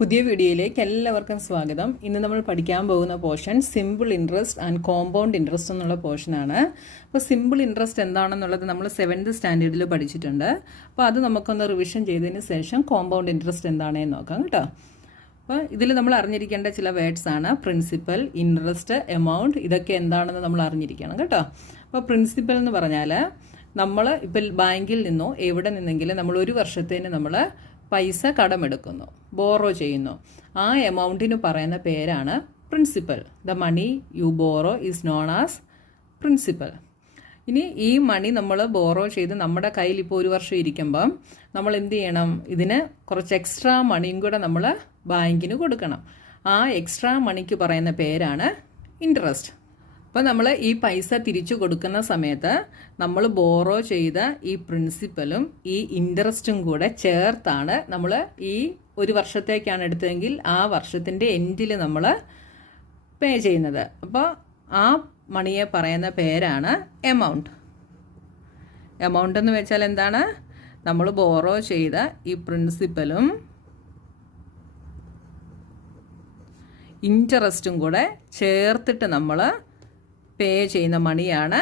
പുതിയ വീഡിയോയിലേക്ക് എല്ലാവർക്കും സ്വാഗതം. ഇന്ന് നമ്മൾ പഠിക്കാൻ പോകുന്ന portion simple interest and compound interest എന്നുള്ള പോർഷനാണ്. അപ്പോൾ സിമ്പിൾ ഇൻട്രസ്റ്റ് എന്താണെന്നുള്ളത് നമ്മൾ 7th സ്റ്റാൻഡേർഡിൽ പഠിച്ചിട്ടുണ്ട്. അപ്പോൾ അത് നമുക്കൊന്ന് റിവിഷൻ ചെയ്തതിന് ശേഷം കോമ്പൗണ്ട് ഇൻട്രസ്റ്റ് എന്താണെന്ന് നോക്കാം കേട്ടോ. അപ്പോൾ ഇതിൽ നമ്മൾ അറിഞ്ഞിരിക്കേണ്ട ചില വേർഡ്സ് ആണ് പ്രിൻസിപ്പൽ, ഇൻട്രസ്റ്റ്, എമൗണ്ട്. ഇതൊക്കെ എന്താണെന്ന് നമ്മൾ അറിഞ്ഞിരിക്കണം കേട്ടോ. അപ്പോൾ പ്രിൻസിപ്പൽ എന്ന് പറഞ്ഞാൽ നമ്മൾ ഇപ്പോൾ ബാങ്കിൽ നിന്നോ എവിടെ നിന്നെങ്കിലും നമ്മൾ ഒരു വർഷത്തേന് നമ്മൾ പൈസ കടമെടുക്കുന്നു, ബോറോ ചെയ്യുന്നു. ആ എമൗണ്ടിന് പറയുന്ന പേരാണ് principal. The money you borrow is known as principal. ഇനി ഈ മണി നമ്മൾ ബോറോ ചെയ്ത് നമ്മുടെ കയ്യിൽ ഇപ്പോൾ ഒരു വർഷം ഇരിക്കുമ്പം നമ്മൾ എന്ത് ചെയ്യണം? ഇതിന് കുറച്ച് എക്സ്ട്രാ മണിയും കൂടെ നമ്മൾ ബാങ്കിന് കൊടുക്കണം. ആ എക്സ്ട്രാ മണിക്ക് പറയുന്ന പേരാണ് ഇൻട്രസ്റ്റ്. അപ്പോൾ നമ്മൾ ഈ പൈസ തിരിച്ചു കൊടുക്കുന്ന സമയത്ത് നമ്മൾ ബോറോ ചെയ്ത ഈ പ്രിൻസിപ്പലും ഈ ഇൻട്രസ്റ്റും കൂടെ ചേർത്താണ് നമ്മൾ ഈ ഒരു വർഷത്തേക്കാണ് എടുത്തതെങ്കിൽ ആ വർഷത്തിൻ്റെ എൻഡിൽ നമ്മൾ പേ ചെയ്യുന്നത്. അപ്പോൾ ആ മണിയെ പറയുന്ന പേരാണ് എമൗണ്ട്. എമൗണ്ട് എന്ന് വെച്ചാൽ എന്താണ്? നമ്മൾ ബോറോ ചെയ്ത ഈ പ്രിൻസിപ്പലും ഇൻട്രസ്റ്റും കൂടെ ചേർത്തിട്ട് നമ്മൾ പേ ചെയ്യുന്ന മണിയാണ്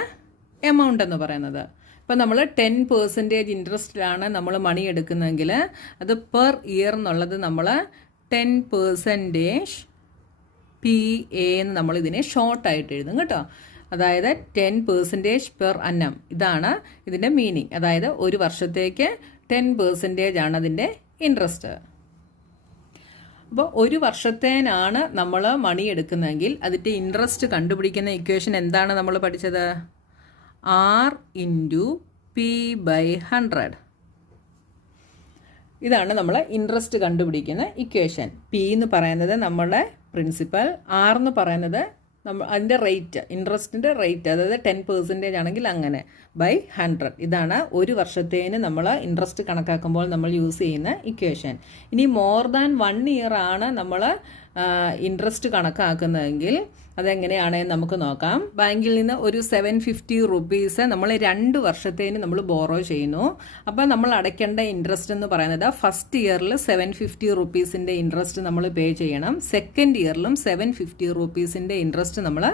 എമൗണ്ട് എന്ന് പറയുന്നത്. ഇപ്പം നമ്മൾ 10% ഇൻട്രസ്റ്റിലാണ് നമ്മൾ മണി എടുക്കുന്നതെങ്കിൽ അത് പെർ ഇയർ എന്നുള്ളത് നമ്മൾ 10% PA എന്ന് നമ്മളിതിനെ ഷോർട്ടായിട്ട് എഴുതും കേട്ടോ. അതായത് 10% പെർ അന്നം. ഇതാണ് ഇതിൻ്റെ മീനിങ്. അതായത് ഒരു വർഷത്തേക്ക് 10% ആണ് അതിൻ്റെ ഇൻട്രസ്റ്റ്. അപ്പോൾ ഒരു വർഷത്തേനാണ് നമ്മൾ മണി എടുക്കുന്നതെങ്കിൽ അതിൻ്റെ ഇൻട്രസ്റ്റ് കണ്ടുപിടിക്കുന്ന ഇക്വേഷൻ എന്താണ് നമ്മൾ പഠിച്ചത്? R/P/100. ഇതാണ് നമ്മൾ ഇൻട്രസ്റ്റ് കണ്ടുപിടിക്കുന്ന ഇക്വേഷൻ. P എന്ന് പറയുന്നത് നമ്മളുടെ പ്രിൻസിപ്പൽ, R എന്ന് പറയുന്നത് അതിൻ്റെ റേറ്റ്, ഇൻട്രസ്റ്റിൻ്റെ റേറ്റ്, അതായത് 10% ആണെങ്കിൽ അങ്ങനെ ബൈ 100. ഇതാണ് ഒരു വർഷത്തേന് നമ്മൾ ഇൻട്രസ്റ്റ് കണക്കാക്കുമ്പോൾ നമ്മൾ യൂസ് ചെയ്യുന്ന ഇക്വേഷൻ. ഇനി മോർ ദാൻ 1 ഇയർ ആണ് നമ്മൾ ഇൻട്രസ്റ്റ് കണക്കാക്കുന്നതെങ്കിൽ അതെങ്ങനെയാണെന്ന് നമുക്ക് നോക്കാം. ബാങ്കിൽ നിന്ന് ഒരു 750 റുപ്പീസ് നമ്മൾ 2 വർഷത്തേന് നമ്മൾ ബോറോ ചെയ്യുന്നു. അപ്പോൾ നമ്മൾ അടയ്ക്കേണ്ട ഇൻട്രസ്റ്റ് എന്ന് പറയുന്നത് ഫസ്റ്റ് ഇയറിൽ 750 റുപ്പീസിൻ്റെ ഇൻട്രസ്റ്റ് നമ്മൾ പേ ചെയ്യണം. സെക്കൻഡ് ഇയറിലും 750 റുപ്പീസിൻ്റെ ഇൻട്രസ്റ്റ് നമ്മൾ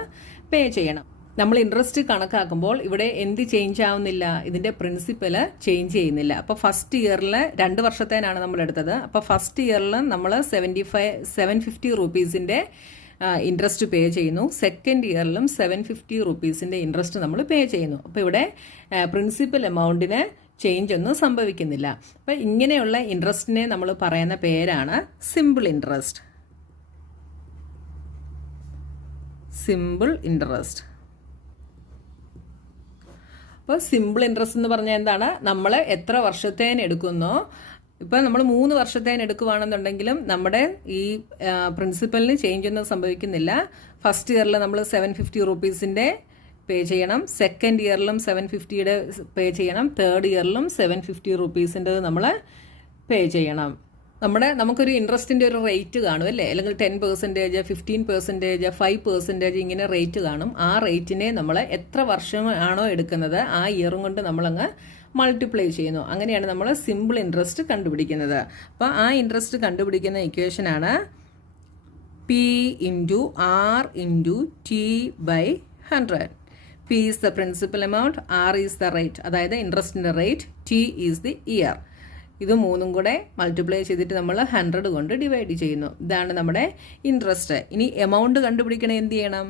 പേ ചെയ്യണം. നമ്മൾ ഇൻട്രസ്റ്റ് കണക്കാക്കുമ്പോൾ ഇവിടെ എന്ത് ചേഞ്ച് ആവുന്നില്ല? ഇതിൻ്റെ പ്രിൻസിപ്പൽ ചേഞ്ച് ചെയ്യുന്നില്ല. അപ്പോൾ ഫസ്റ്റ് ഇയറിൽ 2 വർഷത്തേനാണ് നമ്മൾ എടുത്തത്. അപ്പോൾ ഫസ്റ്റ് ഇയറിൽ നമ്മൾ 750 റുപ്പീസിൻ്റെ ഇൻട്രസ്റ്റ് പേ ചെയ്യുന്നു. സെക്കൻഡ് ഇയറിലും 750 റുപ്പീസിൻ്റെ ഇൻട്രസ്റ്റ് നമ്മൾ പേ ചെയ്യുന്നു. അപ്പോൾ ഇവിടെ പ്രിൻസിപ്പൽ എമൗണ്ടിന് ചേഞ്ച് ഒന്നും സംഭവിക്കുന്നില്ല. അപ്പോൾ ഇങ്ങനെയുള്ള ഇൻട്രസ്റ്റിനെ നമ്മൾ പറയുന്ന പേരാണ് സിമ്പിൾ ഇൻട്രസ്റ്റ്. Simple interest. അപ്പോൾ സിമ്പിൾ ഇൻട്രസ്റ്റ് എന്ന് പറഞ്ഞാൽ എന്താണ്? നമ്മൾ എത്ര വർഷത്തേന് എടുക്കുന്നോ, ഇപ്പോൾ നമ്മൾ 3 വർഷത്തേന് എടുക്കുകയാണെന്നുണ്ടെങ്കിലും നമ്മുടെ ഈ പ്രിൻസിപ്പലിന് ചേഞ്ച് ഒന്നും സംഭവിക്കുന്നില്ല. ഫസ്റ്റ് ഇയറിൽ നമ്മൾ 750 റുപ്പീസിൻ്റെ പേ ചെയ്യണം, സെക്കൻഡ് ഇയറിലും 750യുടെ പേ ചെയ്യണം, തേർഡ് ഇയറിലും 750 റുപ്പീസിൻ്റെ നമ്മൾ പേ ചെയ്യണം. നമുക്കൊരു ഇൻട്രസ്റ്റിൻ്റെ ഒരു റേറ്റ് കാണും അല്ലേ? അല്ലെങ്കിൽ 10%, 15%, 5% ഇങ്ങനെ റേറ്റ് കാണും. ആ റേറ്റിനെ നമ്മൾ എത്ര വർഷമാണോ എടുക്കുന്നത് ആ ഇയറും കൊണ്ട് നമ്മളങ്ങ് മൾട്ടിപ്ലൈ ചെയ്യുന്നു. അങ്ങനെയാണ് നമ്മൾ സിമ്പിൾ ഇൻട്രസ്റ്റ് കണ്ടുപിടിക്കുന്നത്. അപ്പോൾ ആ ഇൻട്രസ്റ്റ് കണ്ടുപിടിക്കുന്ന ഇക്വേഷനാണ് P/R/T/100. P is the principal amount, R is the rate, അതായത് ഇൻട്രസ്റ്റിൻ്റെ rate, T is the year. ഇത് മൂന്നും കൂടെ മൾട്ടിപ്ലൈ ചെയ്തിട്ട് നമ്മൾ 100 കൊണ്ട് ഡിവൈഡ് ചെയ്യുന്നു. ഇതാണ് നമ്മുടെ ഇൻട്രസ്റ്റ്. ഇനി എമൗണ്ട് കണ്ടുപിടിക്കണേ എന്ത് ചെയ്യണം?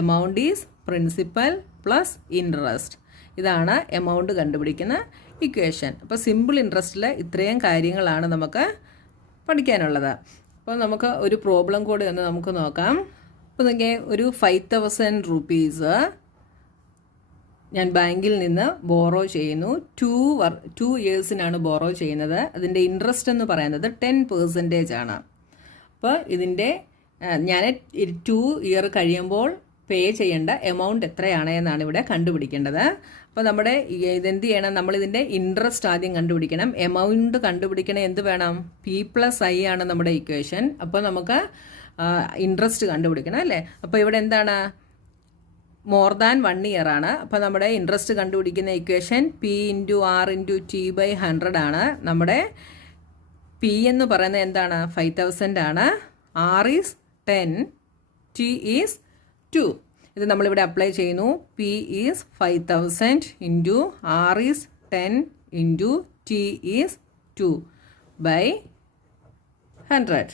Amount is principal plus interest. ഇതാണ് എമൗണ്ട് കണ്ടുപിടിക്കുന്ന ഇക്വേഷൻ. അപ്പോൾ സിമ്പിൾ ഇൻട്രസ്റ്റിൽ ഇത്രയും കാര്യങ്ങളാണ് നമുക്ക് പഠിക്കാനുള്ളത്. അപ്പോൾ നമുക്ക് ഒരു പ്രോബ്ലം കൂടി ഒന്ന് നമുക്ക് നോക്കാം. അപ്പോൾ നിങ്ങൾക്ക് ഒരു 5000 റുപ്പീസ് ഞാൻ ബാങ്കിൽ നിന്ന് ബോറോ ചെയ്യുന്നു. 2 ഇയേഴ്സിനാണ് ബോറോ ചെയ്യുന്നത്. അതിൻ്റെ ഇൻട്രസ്റ്റ് എന്ന് പറയുന്നത് 10% ആണ്. അപ്പോൾ ഇതിൻ്റെ ഞാൻ 2 ഇയർ കഴിയുമ്പോൾ പേ ചെയ്യേണ്ട എമൗണ്ട് എത്രയാണ് എന്നാണ് ഇവിടെ കണ്ടുപിടിക്കേണ്ടത്. അപ്പോൾ നമ്മുടെ ഇതെന്ത് ചെയ്യണം? നമ്മളിതിൻ്റെ ഇൻട്രസ്റ്റ് ആദ്യം കണ്ടുപിടിക്കണം. എമൗണ്ട് കണ്ടുപിടിക്കണേ എന്ത് വേണം? P+I ആണ് നമ്മുടെ ഇക്വേഷൻ. അപ്പോൾ നമുക്ക് ഇൻട്രസ്റ്റ് കണ്ടുപിടിക്കണം അല്ലേ? അപ്പോൾ ഇവിടെ എന്താണ്? മോർ ദാൻ 1 ഇയർ ആണ്. അപ്പോൾ നമ്മുടെ ഇൻട്രസ്റ്റ് കണ്ടുപിടിക്കുന്ന ഇക്വേഷൻ P × R × T/100 ആണ്. നമ്മുടെ P പി എന്ന് പറയുന്നത് എന്താണ്? 5,000 ആണ്. R is 10, T is 2. ഇത് നമ്മളിവിടെ അപ്ലൈ ചെയ്യുന്നു. P is 5,000 into R is 10 into T is 2 by 100.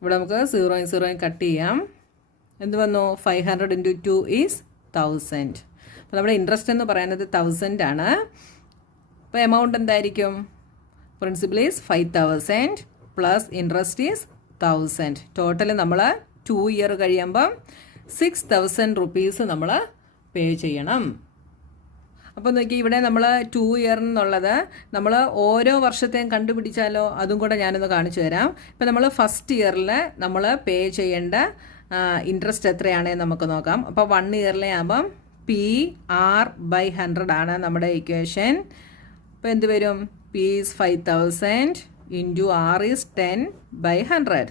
ഇവിടെ നമുക്ക് 0 കട്ട് ചെയ്യാം. എന്ത് വന്നു? 500 ഇൻറ്റു 2 ഈസ് 1000. അപ്പോൾ നമ്മുടെ ഇൻട്രസ്റ്റ് എന്ന് പറയുന്നത് 1000 ആണ്. അപ്പോൾ എമൗണ്ട് എന്തായിരിക്കും? Principal is 5,000 plus interest is 1000. Total നമ്മൾ 2 ഇയർ കഴിയുമ്പം 6,000 റുപ്പീസ് നമ്മൾ പേ ചെയ്യണം. അപ്പോൾ നോക്കി, ഇവിടെ നമ്മൾ 2 ഇയർ എന്നുള്ളത് നമ്മൾ ഓരോ വർഷത്തെയും കണ്ടുപിടിച്ചാലോ? അതും കൂടെ ഞാനൊന്ന് കാണിച്ചു തരാം. ഇപ്പം നമ്മൾ ഫസ്റ്റ് ഇയറിൽ നമ്മൾ പേ ചെയ്യേണ്ട ഇൻട്രസ്റ്റ് എത്രയാണെന്ന് നമുക്ക് നോക്കാം. അപ്പോൾ 1 ഇയറിലെ ആകുമ്പം പി ആർ ബൈ 100 ആണ് നമ്മുടെ ഇക്വേഷൻ. അപ്പോൾ എന്ത് വരും? P is 5,000 into R is 10 by 100.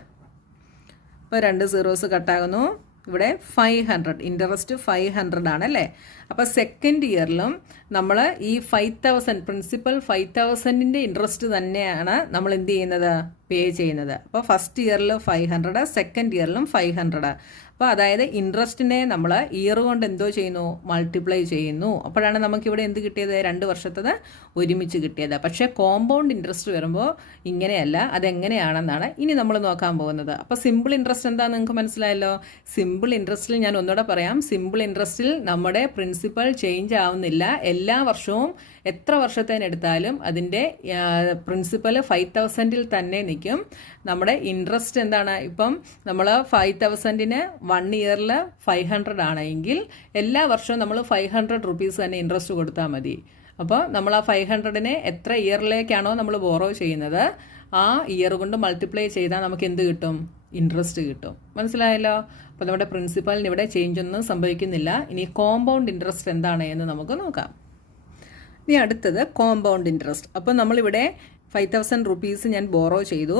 അപ്പോൾ 2 zeros കട്ടാകുന്നു. ഇവിടെ 500 ഇൻട്രസ്റ്റ് 500 ആണല്ലേ. അപ്പോൾ സെക്കൻഡ് ഇയറിലും നമ്മൾ ഈ 5,000 പ്രിൻസിപ്പൽ 5,000ൻ്റെ ഇൻട്രസ്റ്റ് തന്നെയാണ് നമ്മൾ എന്ത് ചെയ്യുന്നത്? പേ ചെയ്യുന്നത്. അപ്പോൾ ഫസ്റ്റ് ഇയറിൽ 500, സെക്കൻഡ് ഇയറിലും 500. അപ്പോൾ അതായത് ഇൻട്രസ്റ്റിനെ നമ്മൾ ഇയർ കൊണ്ട് എന്തോ ചെയ്യുന്നു? മൾട്ടിപ്ലൈ ചെയ്യുന്നു. അപ്പോഴാണ് നമുക്കിവിടെ എന്ത് കിട്ടിയത്? 2 വർഷത്തത് ഒരുമിച്ച് കിട്ടിയത്. പക്ഷേ കോമ്പൗണ്ട് ഇൻട്രസ്റ്റ് വരുമ്പോൾ ഇങ്ങനെയല്ല. അതെങ്ങനെയാണെന്നാണ് ഇനി നമ്മൾ നോക്കാൻ പോകുന്നത്. അപ്പോൾ സിമ്പിൾ ഇൻട്രസ്റ്റ് എന്താണെന്ന് നിങ്ങൾക്ക് മനസ്സിലായല്ലോ. സിമ്പിൾ ഇൻട്രസ്റ്റിൽ ഞാൻ ഒന്നുകൂടെ പറയാം. സിമ്പിൾ ഇൻട്രസ്റ്റിൽ നമ്മുടെ പ്രിൻസിപ്പൽ ചേഞ്ച് ആവുന്നില്ല. എല്ലാ വർഷവും എത്ര വർഷത്തേനെടുത്താലും അതിൻ്റെ പ്രിൻസിപ്പൽ 5,000-ൽ തന്നെ നിൽക്കും. നമ്മുടെ ഇൻട്രസ്റ്റ് എന്താണ്? ഇപ്പം നമ്മൾ 5,000-ന് 1 ഇയറിൽ 500 ആണെങ്കിൽ എല്ലാ വർഷവും നമ്മൾ 500 റുപ്പീസ് തന്നെ ഇൻട്രസ്റ്റ് കൊടുത്താൽ മതി. അപ്പോൾ നമ്മൾ ആ 500-നെ എത്ര ഇയറിലേക്കാണോ നമ്മൾ ബോറോ ചെയ്യുന്നത് ആ ഇയർ കൊണ്ട് മൾട്ടിപ്ലൈ ചെയ്താൽ നമുക്ക് എന്ത് കിട്ടും? ഇൻട്രസ്റ്റ് കിട്ടും. മനസ്സിലായല്ലോ. അപ്പോൾ നമ്മുടെ പ്രിൻസിപ്പലിന് ഇവിടെ ചേഞ്ച് ഒന്നും സംഭവിക്കുന്നില്ല. ഇനി കോമ്പൗണ്ട് ഇൻട്രസ്റ്റ് എന്താണ് എന്ന് നമുക്ക് നോക്കാം. ഇനി അടുത്തത് കോമ്പൗണ്ട് ഇൻട്രസ്റ്റ്. അപ്പോൾ നമ്മളിവിടെ 5,000 റുപ്പീസ് ഞാൻ ബോറോ ചെയ്തു.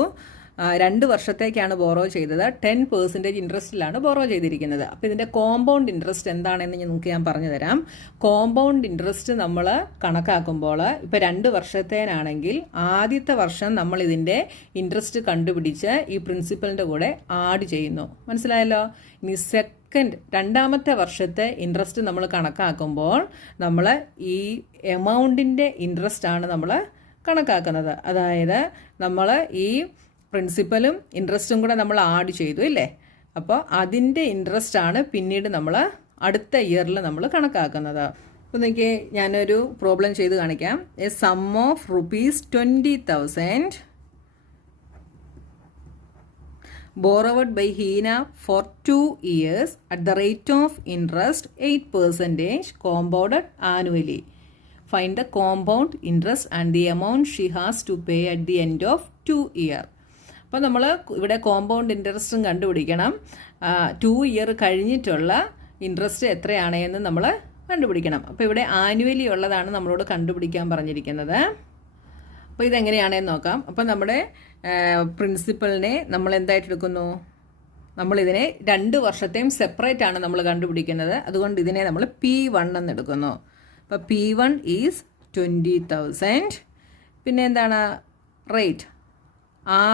2 വർഷത്തേക്കാണ് ബോറോ ചെയ്തത്. 10% ഇൻട്രസ്റ്റിലാണ് ബോറോ ചെയ്തിരിക്കുന്നത്. അപ്പോൾ ഇതിൻ്റെ കോമ്പൗണ്ട് ഇൻട്രസ്റ്റ് എന്താണെന്ന് നിങ്ങൾക്ക് ഞാൻ പറഞ്ഞു തരാം. കോമ്പൗണ്ട് ഇൻട്രസ്റ്റ് നമ്മൾ കണക്കാക്കുമ്പോൾ ഇപ്പോൾ 2 വർഷത്തേനാണെങ്കിൽ ആദ്യത്തെ വർഷം നമ്മൾ ഇതിൻ്റെ ഇൻട്രസ്റ്റ് കണ്ടുപിടിച്ച് ഈ പ്രിൻസിപ്പലിൻ്റെ കൂടെ ആഡ് ചെയ്യുന്നു. മനസ്സിലായല്ലോ. ഇനി രണ്ടാമത്തെ വർഷത്തെ ഇൻട്രസ്റ്റ് നമ്മൾ കണക്കാക്കുമ്പോൾ നമ്മൾ ഈ എമൗണ്ടിൻ്റെ ഇൻട്രസ്റ്റ് ആണ് നമ്മൾ കണക്കാക്കുന്നത്. അതായത് നമ്മൾ ഈ പ്രിൻസിപ്പലും ഇൻട്രസ്റ്റും കൂടെ നമ്മൾ ആഡ് ചെയ്തു ഇല്ലേ. അപ്പോൾ അതിൻ്റെ ഇൻട്രസ്റ്റ് ആണ് പിന്നീട് നമ്മൾ അടുത്ത ഇയറിൽ നമ്മൾ കണക്കാക്കുന്നത്. അപ്പോൾ എനിക്ക് ഞാനൊരു പ്രോബ്ലം ചെയ്ത് കാണിക്കാം. A sum of ₹20,000 borrowed by Hina for 2 years at the rate of interest 8% compounded annually. Find the compound interest and the amount she has to pay at the end of 2 years. അപ്പോൾ നമ്മൾ ഇവിടെ compound ഇൻട്രസ്റ്റും കണ്ടുപിടിക്കണം. 2 year കഴിഞ്ഞിട്ടുള്ള interest എത്രയാണെന്ന് നമ്മൾ കണ്ടുപിടിക്കണം. അപ്പോൾ ഇവിടെ ആനുവലി ഉള്ളതാണ് നമ്മളോട് കണ്ടുപിടിക്കാൻ പറഞ്ഞിരിക്കുന്നത്. അപ്പോൾ ഇതെങ്ങനെയാണെന്ന് നോക്കാം. അപ്പോൾ നമ്മുടെ പ്രിൻസിപ്പലിനെ നമ്മൾ എന്തായിട്ട് എടുക്കുന്നു? നമ്മളിതിനെ 2 വർഷത്തെയും സെപ്പറേറ്റ് ആണ് നമ്മൾ കണ്ടുപിടിക്കുന്നത്. അതുകൊണ്ട് ഇതിനെ നമ്മൾ P1 എന്ന് എടുക്കുന്നു. അപ്പോൾ P1 ഈസ് 20,000. പിന്നെ എന്താണ് rate?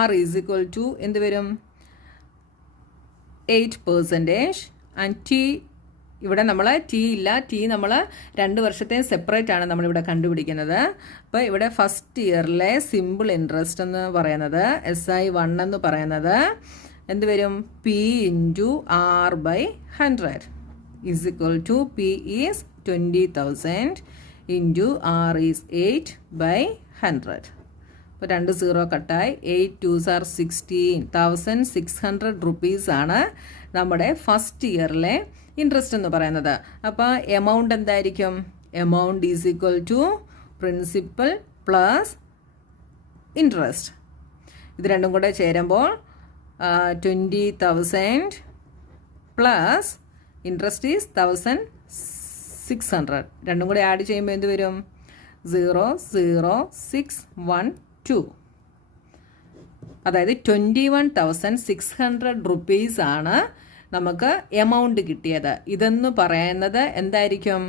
R is equal to എന്ത് വരും? 8%. ആൻഡ് T ഇവിടെ നമ്മൾ ടി ഇല്ല. ടി നമ്മൾ 2 വർഷത്തെയും സെപ്പറേറ്റ് ആണ് നമ്മളിവിടെ കണ്ടുപിടിക്കുന്നത്. അപ്പോൾ ഇവിടെ ഫസ്റ്റ് ഇയറിലെ സിമ്പിൾ ഇൻട്രസ്റ്റ് എന്ന് പറയുന്നത് SI1 എന്ന് പറയുന്നത് എന്ത് വരും? P into R by 100 is equal to P is 20,000 into R is 8 by 100. അപ്പോൾ 2 0 കട്ടായി. 8 2s are 16,600 റുപ്പീസ് ആണ് നമ്മുടെ ഫസ്റ്റ് ഇയറിലെ ഇൻട്രസ്റ്റ് എന്ന് പറയുന്നത്. അപ്പോൾ എമൗണ്ട് എന്തായിരിക്കും? Amount is equal to principal plus interest. ഇത് രണ്ടും കൂടെ ചേരുമ്പോൾ 20,000 പ്ലസ് ഇൻട്രസ്റ്റ് ഈസ് 1,600. രണ്ടും കൂടെ ആഡ് ചെയ്യുമ്പോൾ എന്ത് വരും? 0,0612. അതായത് 21,600 റുപ്പീസ് ആണ് നമുക്ക് എമൗണ്ട് കിട്ടിയത്. ഇതെന്ന് പറയുന്നത് എന്തായിരിക്കും?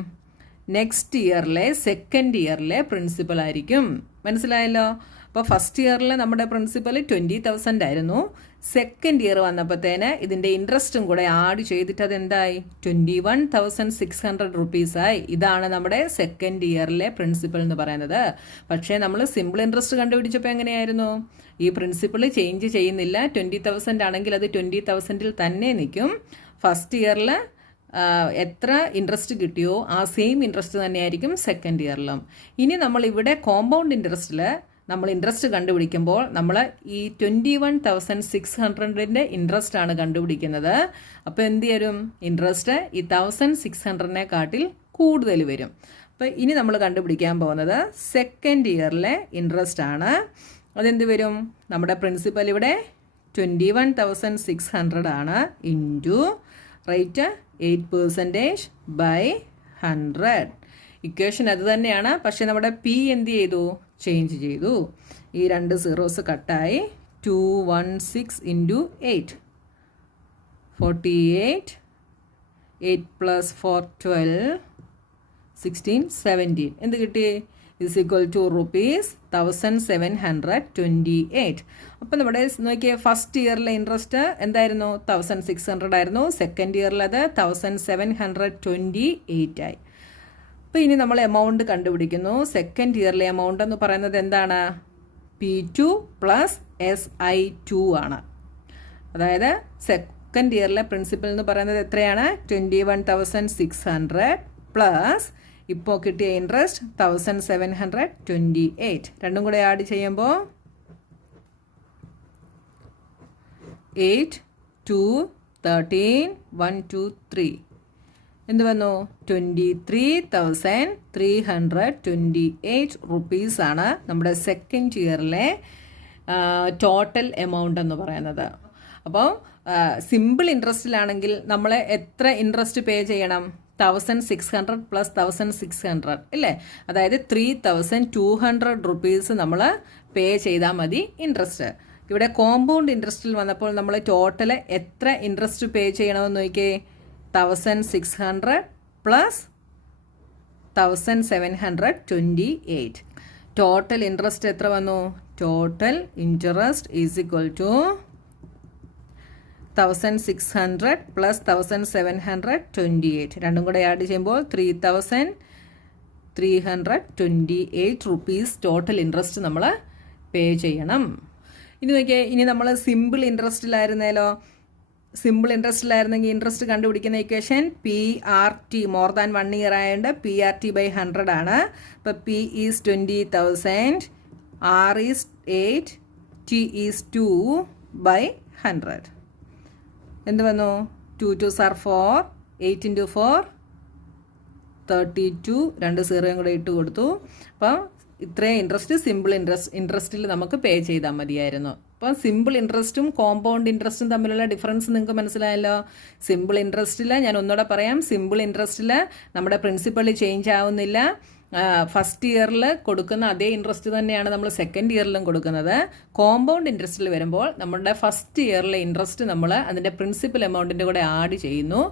നെക്സ്റ്റ് ഇയറിലെ സെക്കൻഡ് ഇയറിലെ പ്രിൻസിപ്പൽ ആയിരിക്കും. മനസ്സിലായല്ലോ. അപ്പോൾ ഫസ്റ്റ് ഇയറിൽ നമ്മുടെ പ്രിൻസിപ്പൽ 20,000 ആയിരുന്നു. സെക്കൻഡ് ഇയർ വന്നപ്പോഴത്തേന് ഇതിൻ്റെ ഇൻട്രസ്റ്റും കൂടെ ആഡ് ചെയ്തിട്ട് അതെന്തായി 21,600 റുപ്പീസായി. ഇതാണ് നമ്മുടെ സെക്കൻഡ് ഇയറിലെ പ്രിൻസിപ്പൽ എന്ന് പറയുന്നത്. പക്ഷേ നമ്മൾ സിമ്പിൾ ഇൻട്രസ്റ്റ് കണ്ടുപിടിച്ചപ്പോൾ എങ്ങനെയായിരുന്നു? ഈ പ്രിൻസിപ്പൾ ചേഞ്ച് ചെയ്യുന്നില്ല. 20,000 ആണെങ്കിൽ അത് 20,000 തന്നെ നിൽക്കും. ഫസ്റ്റ് ഇയറിൽ എത്ര ഇൻട്രസ്റ്റ് കിട്ടിയോ ആ സെയിം ഇൻട്രസ്റ്റ് തന്നെയായിരിക്കും സെക്കൻഡ് ഇയറിലും. ഇനി നമ്മൾ ഇവിടെ കോമ്പൗണ്ട് ഇൻട്രസ്റ്റിൽ നമ്മൾ ഇൻട്രസ്റ്റ് കണ്ടുപിടിക്കുമ്പോൾ നമ്മൾ ഈ 21,600ൻ്റെ ഇൻട്രസ്റ്റ് ആണ് കണ്ടുപിടിക്കുന്നത്. അപ്പോൾ എന്ത് വരും? ഇൻട്രസ്റ്റ് ഈ 1,600-നെക്കാട്ടിൽ കൂടുതൽ വരും. അപ്പോൾ ഇനി നമ്മൾ കണ്ടുപിടിക്കാൻ പോകുന്നത് സെക്കൻഡ് ഇയറിലെ ഇൻട്രസ്റ്റ് ആണ്. അതെന്ത് വരും? നമ്മുടെ പ്രിൻസിപ്പൽ ഇവിടെ 21,600 ആണ് ഇൻറ്റു റേറ്റ് 8% ബൈ 100. ഇക്വേഷൻ അത് തന്നെയാണ്. പക്ഷെ നമ്മുടെ പി എന്ത് ചെയ്തു? ചേഞ്ച് ചെയ്തു. ഈ 2 സീറോസ് കട്ടായി. 216 ഇൻറ്റു 8 48. 8 + 4 12 16 17. എന്ത് കിട്ടി? Is equal to ₹1,728. അപ്പം നമ്മുടെ നോക്കിയേ, ഫസ്റ്റ് ഇയറിലെ ഇൻട്രസ്റ്റ് എന്തായിരുന്നു? 1,600 ആയിരുന്നു. സെക്കൻഡ് ഇയറിൽ അത് 1,728 ആയി. അപ്പോൾ ഇനി നമ്മൾ എമൗണ്ട് കണ്ടുപിടിക്കുന്നു. സെക്കൻഡ് ഇയറിലെ എമൗണ്ട് എന്ന് പറയുന്നത് എന്താണ്? P2 + SI2 ആണ്. അതായത് സെക്കൻഡ് ഇയറിലെ പ്രിൻസിപ്പൽ എന്ന് പറയുന്നത് എത്രയാണ്? 21,600 പ്ലസ് ഇപ്പോൾ കിട്ടിയ ഇൻട്രസ്റ്റ് 1,728. രണ്ടും കൂടെ ആഡ് ചെയ്യുമ്പോൾ 8 2 13 1 2 3 എന്ത് വന്നു? 23,328 റുപ്പീസാണ് നമ്മുടെ സെക്കൻഡ് ഇയറിലെ ടോട്ടൽ എമൗണ്ട് എന്ന് പറയുന്നത്. അപ്പോൾ സിമ്പിൾ ഇൻട്രസ്റ്റിലാണെങ്കിൽ നമ്മൾ എത്ര ഇൻട്രസ്റ്റ് പേ ചെയ്യണം? 1,600 + 1,600 ഇല്ലേ? അതായത് 3,200 റുപ്പീസ് നമ്മൾ പേ ചെയ്താൽ മതി ഇൻട്രസ്റ്റ്. ഇവിടെ കോമ്പൗണ്ട് ഇൻട്രസ്റ്റിൽ വന്നപ്പോൾ നമ്മൾ ടോട്ടൽ എത്ര ഇൻട്രസ്റ്റ് പേ ചെയ്യണമെന്ന് നോക്കിയേ. 1,600 + 1,728. ടോട്ടൽ ഇൻട്രസ്റ്റ് എത്ര വന്നു? Total interest is equal to 1,600 + 1,728. രണ്ടും കൂടെ ആഡ് ചെയ്യുമ്പോൾ 3,328 റുപ്പീസ് ടോട്ടൽ ഇൻട്രസ്റ്റ് നമ്മൾ പേ ചെയ്യണം. ഇനി നോക്കിയേ, ഇനി നമ്മൾ സിമ്പിൾ ഇൻട്രസ്റ്റിലായിരുന്നല്ലോ. സിമ്പിൾ ഇൻട്രസ്റ്റിലായിരുന്നെങ്കിൽ ഇൻട്രസ്റ്റ് കണ്ടുപിടിക്കുന്ന equation PRT more than 1 year ആയതുകൊണ്ട് PRT ബൈ 100 ആണ്. അപ്പോൾ P is 20,000, R is 8, T is 2 by 100. എന്ത് വന്നു? 2 2s are 4, 8 × 4 32. 2 സീറോയും കൂടെ ഇട്ട് കൊടുത്തു. അപ്പം ഇത്രയും ഇൻട്രസ്റ്റ് സിമ്പിൾ ഇൻട്രസ്റ്റിൽ നമുക്ക് പേ ചെയ്താൽ മതിയായിരുന്നു. അപ്പം സിമ്പിൾ ഇൻട്രസ്റ്റും കോമ്പൗണ്ട് ഇൻട്രസ്റ്റും തമ്മിലുള്ള ഡിഫറൻസ് നിങ്ങൾക്ക് മനസ്സിലായല്ലോ. സിമ്പിൾ ഇൻട്രസ്റ്റിൽ ഞാൻ ഒന്നുകൂടെ പറയാം. സിമ്പിൾ ഇൻട്രസ്റ്റിൽ നമ്മുടെ പ്രിൻസിപ്പൾ ചേഞ്ച് ആവുന്നില്ല. ഫസ്റ്റ് ഇയറിൽ കൊടുക്കുന്ന അതേ ഇൻട്രസ്റ്റ് തന്നെയാണ് നമ്മൾ സെക്കൻഡ് ഇയറിലും കൊടുക്കുന്നത്. കോമ്പൗണ്ട് ഇൻട്രസ്റ്റിൽ വരുമ്പോൾ നമ്മുടെ ഫസ്റ്റ് ഇയറിലെ ഇൻട്രസ്റ്റ് നമ്മൾ അതിൻ്റെ പ്രിൻസിപ്പൽ എമൗണ്ടിൻ്റെ കൂടെ ആഡ് ചെയ്യുന്നു.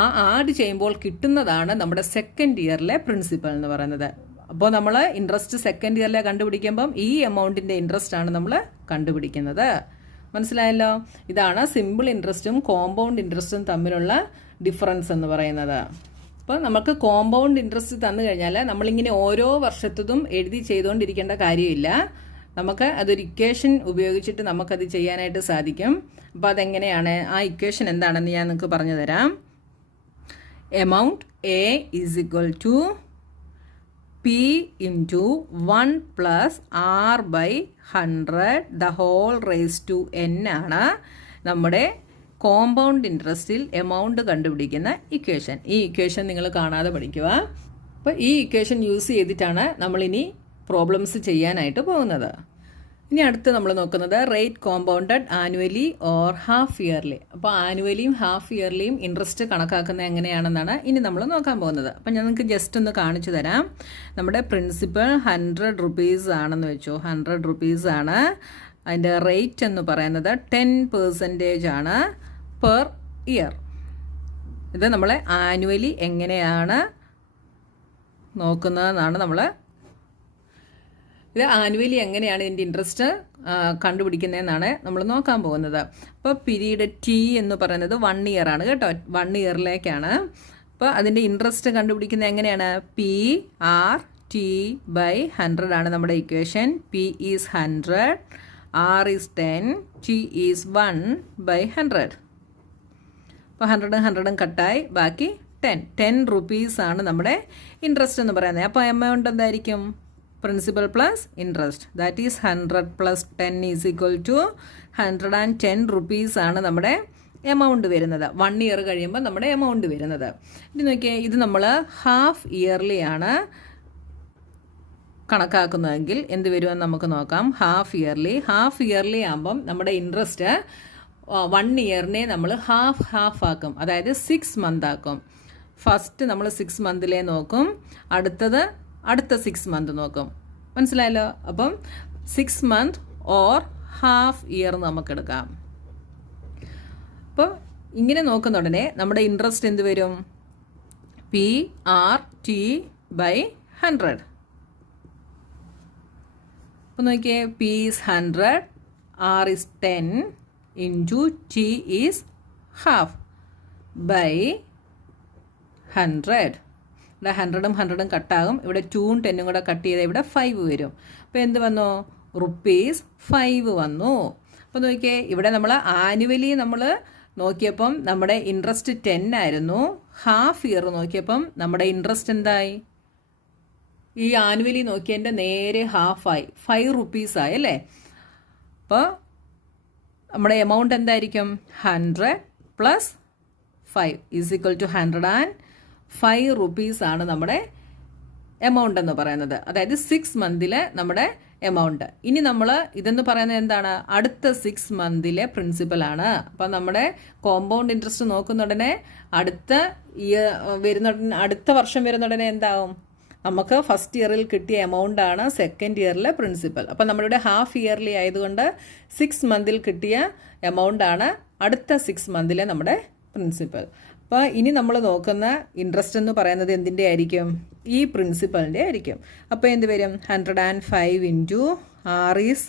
ആ ആഡ് ചെയ്യുമ്പോൾ കിട്ടുന്നതാണ് നമ്മുടെ സെക്കൻഡ് ഇയറിലെ പ്രിൻസിപ്പൽ എന്ന് പറയുന്നത്. അപ്പോൾ നമ്മൾ ഇൻട്രസ്റ്റ് സെക്കൻഡ് ഇയറിലെ കണ്ടുപിടിക്കുമ്പം ഈ എമൗണ്ടിൻ്റെ ഇൻട്രസ്റ്റ് ആണ് നമ്മൾ കണ്ടുപിടിക്കുന്നത്. മനസ്സിലായല്ലോ. ഇതാണ് സിമ്പിൾ ഇൻട്രസ്റ്റും കോമ്പൗണ്ട് ഇൻട്രസ്റ്റും തമ്മിലുള്ള ഡിഫറൻസ് എന്ന് പറയുന്നത്. അപ്പോൾ നമുക്ക് കോമ്പൗണ്ട് ഇൻട്രസ്റ്റ് തന്നു കഴിഞ്ഞാൽ നമ്മളിങ്ങനെ ഓരോ വർഷത്തതും എഴുതി ചെയ്തുകൊണ്ടിരിക്കേണ്ട കാര്യമില്ല. നമുക്ക് അതൊരു ഇക്വേഷൻ ഉപയോഗിച്ചിട്ട് നമുക്കത് ചെയ്യാനായിട്ട് സാധിക്കും. അപ്പോൾ അതെങ്ങനെയാണ്? ആ ഇക്വേഷൻ എന്താണെന്ന് ഞാൻ നിങ്ങൾക്ക് പറഞ്ഞു തരാം. Amount A is equal to P into 1 + R/100 the whole raised to n ആണ് നമ്മുടെ കോമ്പൗണ്ട് ഇൻട്രസ്റ്റിൽ എമൗണ്ട് കണ്ടുപിടിക്കുന്ന ഇക്വേഷൻ. ഈ ഇക്വേഷൻ നിങ്ങൾ കാണാതെ പഠിക്കുക. അപ്പോൾ ഈ ഇക്വേഷൻ യൂസ് ചെയ്തിട്ടാണ് നമ്മളിനി പ്രോബ്ലംസ് ചെയ്യാനായിട്ട് പോകുന്നത്. ഇനി അടുത്ത് നമ്മൾ നോക്കുന്നത് rate compounded annually or half yearly. അപ്പോൾ ആനുവലിയും ഹാഫ് ഇയർലിയും ഇൻട്രസ്റ്റ് കണക്കാക്കുന്നത് എങ്ങനെയാണെന്നാണ് ഇനി നമ്മൾ നോക്കാൻ പോകുന്നത്. അപ്പോൾ ഞാൻ നിങ്ങൾക്ക് ജസ്റ്റ് ഒന്ന് കാണിച്ചു തരാം. നമ്മുടെ പ്രിൻസിപ്പൽ 100 റുപ്പീസ് ആണെന്ന് വെച്ചു. 100 റുപ്പീസ് ആണ്. അതിൻ്റെ റേറ്റ് എന്ന് പറയുന്നത് 10% ആണ് പെർ ഇയർ. ഇത് നമ്മൾ ആനുവലി എങ്ങനെയാണ് നോക്കുന്നതെന്നാണ് നമ്മൾ ഇത് ആനുവലി എങ്ങനെയാണ് ഇതിൻ്റെ ഇൻട്രസ്റ്റ് കണ്ടുപിടിക്കുന്നതെന്നാണ് നമ്മൾ നോക്കാൻ പോകുന്നത്. അപ്പോൾ പീരീഡ് ടി എന്ന് പറയുന്നത് 1 ഇയർ ആണ് കേട്ടോ, 1 ഇയറിലേക്കാണ്. അപ്പോൾ അതിൻ്റെ ഇൻട്രസ്റ്റ് കണ്ടുപിടിക്കുന്നത് എങ്ങനെയാണ്? PR/T/100 ആണ് നമ്മുടെ equation. P is 100, R is 10, T is 1/100. അപ്പോൾ 100 കട്ടായി, ബാക്കി 10 റുപ്പീസാണ് നമ്മുടെ ഇൻട്രസ്റ്റ് എന്ന് പറയുന്നത്. അപ്പോൾ എമൗണ്ട് എന്തായിരിക്കും? Principal plus interest, that is 100 + 10 is equal to 110 റുപ്പീസാണ് നമ്മുടെ എമൗണ്ട് വരുന്നത്. 1 ഇയർ കഴിയുമ്പോൾ നമ്മുടെ എമൗണ്ട് വരുന്നത്. ഇനി നോക്കിയേ, ഇത് നമ്മൾ ഹാഫ് ഇയർലി ആണ് കണക്കാക്കുന്നതെങ്കിൽ എന്ത് വരുമെന്ന് നമുക്ക് നോക്കാം. ഹാഫ് ഇയർലി ആകുമ്പം നമ്മുടെ ഇൻട്രസ്റ്റ് 1 ഇയറിനെ നമ്മൾ ഹാഫ് ആക്കും, അതായത് 6 മന്ത് ആക്കും. ഫസ്റ്റ് നമ്മൾ 6 മന്തിലേ നോക്കും, അടുത്ത 6 മന്ത് നോക്കും. മനസ്സിലായല്ലോ? അപ്പം 6 മന്ത് ഓർ ഹാഫ് ഇയർ നമുക്കെടുക്കാം. അപ്പോൾ ഇങ്ങനെ നോക്കുന്ന ഉടനെ നമ്മുടെ ഇൻട്രസ്റ്റ് എന്ത് വരും? PR/T/100. അപ്പോൾ നോക്കിയേ, P is 100, R is 10 into T is half by 100. ഇവിടെ 100 കട്ടാകും. ഇവിടെ 2ഉം 10ഉം കൂടെ കട്ട് ചെയ്താൽ ഇവിടെ 5 വരും. അപ്പോൾ എന്ത് വന്നു? ₹5 വന്നു. അപ്പോൾ നോക്കിയേ, ഇവിടെ നമ്മൾ ആനുവലി നമ്മൾ നോക്കിയപ്പം നമ്മുടെ ഇൻട്രസ്റ്റ് 10 ആയിരുന്നു. ഹാഫ് ഇയർ നോക്കിയപ്പം നമ്മുടെ ഇൻട്രസ്റ്റ് എന്തായി? ഈ ആനുവലി നോക്കിയതിൻ്റെ നേരെ ഹാഫായി, ₹5 ആയി അല്ലേ? അപ്പോൾ നമ്മുടെ എമൗണ്ട് എന്തായിരിക്കും? 100 + 5 ഈസ് ഈക്വൽ ടു 105 റുപ്പീസാണ് നമ്മുടെ എമൗണ്ട് എന്ന് പറയുന്നത്. അതായത് 6 മന്തിലെ നമ്മുടെ എമൗണ്ട്. ഇനി നമ്മൾ ഇതെന്ന് പറയുന്നത് എന്താണ്? അടുത്ത 6 മന്തിലെ പ്രിൻസിപ്പലാണ്. അപ്പം നമ്മുടെ കോമ്പൗണ്ട് ഇൻട്രസ്റ്റ് നോക്കുന്നുടനെ അടുത്ത വർഷം വരുന്നുടനെ എന്താവും? നമുക്ക് ഫസ്റ്റ് ഇയറിൽ കിട്ടിയ എമൗണ്ട് ആണ് സെക്കൻഡ് ഇയറിലെ പ്രിൻസിപ്പൽ. അപ്പം നമ്മളിവിടെ ഹാഫ് ഇയർലി ആയതുകൊണ്ട് 6 മന്തിൽ കിട്ടിയ എമൗണ്ട് ആണ് അടുത്ത 6 മന്തിലെ നമ്മുടെ പ്രിൻസിപ്പൽ. അപ്പോൾ ഇനി നമ്മൾ നോക്കുന്ന ഇൻട്രസ്റ്റ് എന്ന് പറയുന്നത് എന്തിൻ്റെ ആയിരിക്കും? ഈ പ്രിൻസിപ്പലിൻ്റെ ആയിരിക്കും. അപ്പോൾ എന്ത് വരും? 105 into R is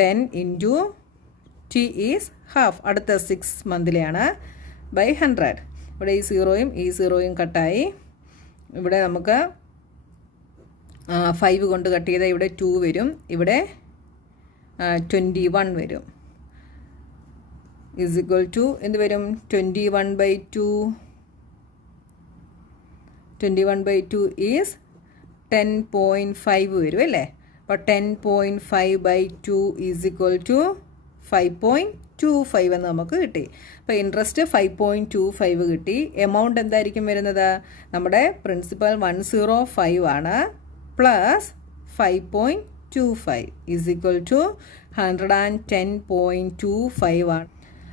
10 into T is half, അടുത്ത 6 മന്തിലെയാണ്, ബൈ 100. ഇവിടെ ഈ 0യും കട്ടായി. ഇവിടെ നമുക്ക് 5 കൊണ്ട് കട്ട് ചെയ്താൽ ഇവിടെ 2 വരും, ഇവിടെ 21 വരും. ഈസ് ഈക്വൽ ടു എന്ത് വരും? 21/2 ഈസ് 10.5 വരും അല്ലേ? അപ്പോൾ 10.5/2 ഈസ് ഈക്വൽ ടു 5.25 എന്ന് നമുക്ക് കിട്ടി. അപ്പോൾ ഇൻട്രസ്റ്റ് 5.25 കിട്ടി. എമൗണ്ട് എന്തായിരിക്കും വരുന്നത്? നമ്മുടെ പ്രിൻസിപ്പൽ 105 ആണ്, പ്ലസ് 5.25 ഈസ് ഈക്വൽ ടു 110.25 ആണ്.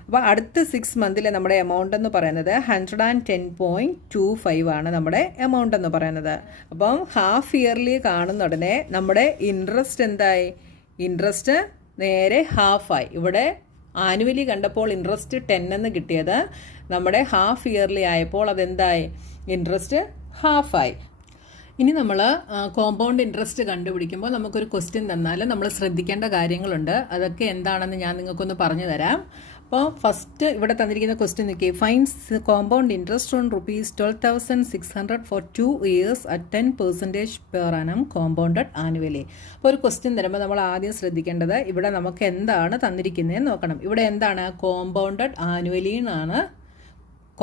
അപ്പോൾ അടുത്ത 6 മന്തിലെ നമ്മുടെ എമൗണ്ട് എന്ന് പറയുന്നത് 110.25 ആണ് നമ്മുടെ എമൗണ്ട് എന്ന് പറയുന്നത്. അപ്പം ഹാഫ് ഇയർലി കാണുന്ന ഉടനെ നമ്മുടെ ഇൻട്രസ്റ്റ് എന്തായി? ഇൻട്രസ്റ്റ് നേരെ ഹാഫായി. ഇവിടെ ആനുവലി കണ്ടപ്പോൾ ഇൻട്രസ്റ്റ് 10 എന്ന് കിട്ടിയത് നമ്മുടെ ഹാഫ് ഇയർലി ആയപ്പോൾ അതെന്തായി? ഇൻട്രസ്റ്റ് ഹാഫായി. ഇനി നമ്മൾ കോമ്പൗണ്ട് ഇൻട്രസ്റ്റ് കണ്ടുപിടിക്കുമ്പോൾ നമുക്കൊരു ക്വസ്റ്റ്യൻ തന്നാൽ നമ്മൾ ശ്രദ്ധിക്കേണ്ട കാര്യങ്ങളുണ്ട്. അതൊക്കെ എന്താണെന്ന് ഞാൻ നിങ്ങൾക്കൊന്ന് പറഞ്ഞു തരാം. അപ്പോൾ ഫസ്റ്റ് ഇവിടെ തന്നിരിക്കുന്ന ക്വസ്റ്റ്യൻ നോക്കി, finds compound interest on ₹12,600 for 2 years at 10% per annum compounded annually. അപ്പോൾ ഒരു ക്വസ്റ്റ്യൻ തരുമ്പോൾ നമ്മൾ ആദ്യം ശ്രദ്ധിക്കേണ്ടത് ഇവിടെ നമുക്ക് എന്താണ് തന്നിരിക്കുന്നതെന്ന് നോക്കണം. ഇവിടെ എന്താണ്? കോമ്പൗണ്ടഡ് ആനുവലി എന്നാണ്,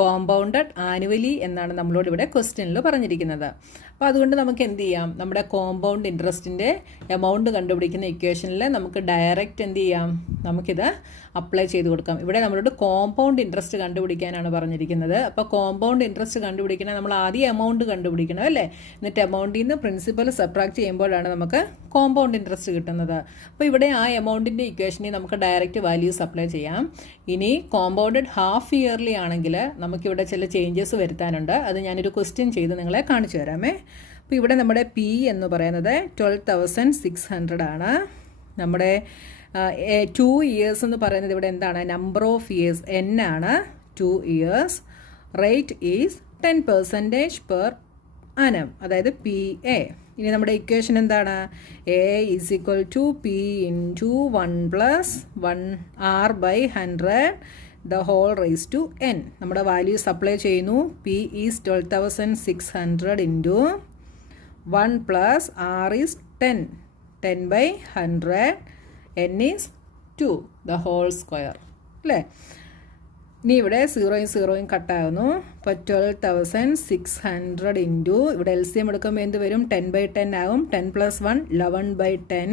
കോമ്പൗണ്ടഡ് ആനുവലി എന്നാണ് നമ്മളോട് ഇവിടെ ക്വസ്റ്റ്യനിൽ പറഞ്ഞിരിക്കുന്നത്. അപ്പോൾ അതുകൊണ്ട് നമുക്ക് എന്ത് ചെയ്യാം? നമ്മുടെ കോമ്പൗണ്ട് ഇൻട്രസ്റ്റിൻ്റെ എമൗണ്ട് കണ്ടുപിടിക്കുന്ന ഇക്വേഷനിൽ നമുക്ക് ഡയറക്റ്റ് എന്ത് ചെയ്യാം? നമുക്കിത് അപ്ലൈ ചെയ്ത് കൊടുക്കാം. ഇവിടെ നമ്മളോട് കോമ്പൗണ്ട് ഇൻട്രസ്റ്റ് കണ്ടുപിടിക്കാനാണ് പറഞ്ഞിരിക്കുന്നത്. അപ്പോൾ കോമ്പൗണ്ട് ഇൻട്രസ്റ്റ് കണ്ടുപിടിക്കണം, നമ്മൾ ആദ്യം എമൗണ്ട് കണ്ടുപിടിക്കണം അല്ലേ? എന്നിട്ട് എമൗണ്ടിൽ നിന്ന് പ്രിൻസിപ്പൽ സബ്ട്രാക്ട് ചെയ്യുമ്പോഴാണ് നമുക്ക് കോമ്പൗണ്ട് ഇൻട്രസ്റ്റ് കിട്ടുന്നത്. അപ്പോൾ ഇവിടെ ആ എമൗണ്ടിൻ്റെ ഇക്വേഷനിൽ നമുക്ക് ഡയറക്റ്റ് വാല്യൂസ് അപ്ലൈ ചെയ്യാം. ഇനി കോമ്പൗണ്ടഡ് ഹാഫ് ഇയർലി ആണെങ്കിൽ നമുക്കിവിടെ ചില ചേഞ്ചസ് വരുത്താനുണ്ട്. അത് ഞാനൊരു ക്വസ്റ്റ്യൻ ചെയ്ത് നിങ്ങളെ കാണിച്ചു തരാമേ. അപ്പോൾ ഇവിടെ നമ്മുടെ P എന്ന് പറയുന്നത് 12,600 ആണ്. നമ്മുടെ 2 ഇയേഴ്സ് എന്ന് പറയുന്നത് ഇവിടെ എന്താണ്? നമ്പർ ഓഫ് ഇയേഴ്സ് N ആണ്. 2 years. Rate is 10% per annum, അതായത് PA ഇനി നമ്മുടെ ഇക്വേഷൻ എന്താണ്? A is equal to P into 1 plus 1 R by 100 the whole raise to N. നമ്മുടെ വാല്യൂസ് അപ്ലൈ ചെയ്യുന്നു. P is 12,600 into 1 plus R is 10 by 100, N is 2 the whole square അല്ലേ? ഇനി ഇവിടെ 0 കട്ടാകുന്നു. അപ്പോൾ 12,600 ഇൻറ്റു ഇവിടെ LCM എടുക്കുമ്പോൾ എന്ത് വരും? 10 ബൈ 10 ആകും. 10 plus 1 11 by 10